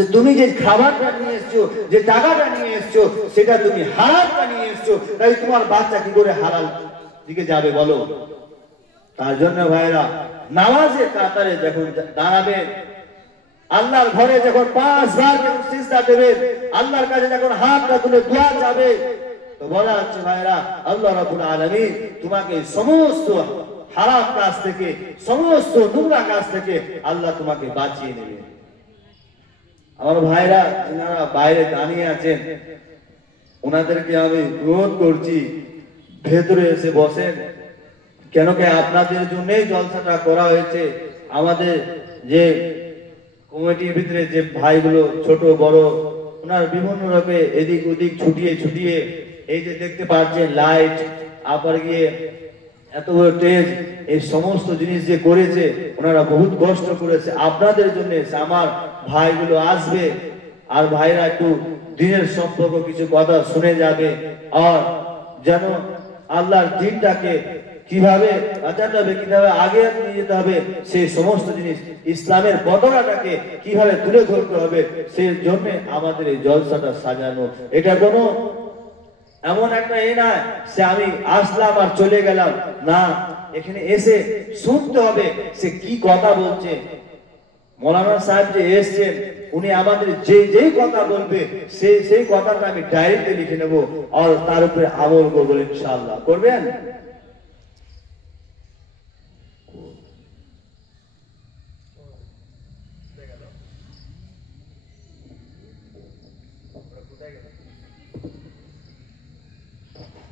যে তুমি যে খাবারটা নিয়ে এসছো, যে টাকাটা নিয়ে এসছো, সেটা তুমি হারামটা নিয়ে এসছো, তাই তোমার বাচ্চা কি করে হালাল দিকে যাবে বলো? তার জন্য ভাইরা নামাজে কাতারে যখন দাঁড়াবেন, আল্লাহর ঘরে যখন 5 বার যখন সিজদা দেবেন, আল্লাহর কাছে যখন হাতটা তুলে দোয়া যাবে, তো বলা হচ্ছে ভাইরা আল্লাহ রাব্বুল আলামিন তোমাকে সমস্ত হারাম কাজ থেকে, সমস্ত নোংরা কাজ থেকে আল্লাহ তোমাকে বাঁচিয়ে নেবে। আমার ভাইরা যারা বাইরে দাঁড়িয়ে আছেন, ওনাদেরকে আমি অনুরোধ করছি ভেতরে এসে বসেন। কেন কি আপনাদের জন্যই জলসাটা করা হয়েছে। আমাদের যে কমিটির ভিতরে যে ভাইগুলো ছোট বড়, ওনার বিভিন্ন রকমের এদিক ওদিক ছুটিয়ে ছুটিয়ে, এই যে দেখতে পাচ্ছেন লাইট আবার গিয়ে এত বড় স্টেজ, এই সমস্ত জিনিস যে করেছে, ওনারা বহুত কষ্ট করেছে আপনাদের জন্য। আমার ভাইগুলো আসবে, আর ভাইরা একটু দিনের সম্পর্ক কিছু কথা শুনে যাবে, আর যেন আল্লাহর দিনটাকে কিভাবে বাঁচাতে হবে, কিভাবে আগে নিয়ে যেতে হবে, সেই সমস্ত জিনিস, ইসলামের পতাকাটাকে কিভাবে তুলে ধরতে হবে, সেই জন্য আমাদের এই জলসাটা সাজানো। এটা কোনো এমন একটা না সে আমি আসলাম আর চলে গেলাম, না, এখানে এসে শুনতে হবে সে কি কথা বলছে। মৌলানা সাহেব যে এসছেন, উনি আমাদের যেই কথা বলবে সেই কথাটা আমি ডায়েরিতে লিখে নেবো, আর তার উপরে আমল করবো ইনশাআল্লাহ। করবেন?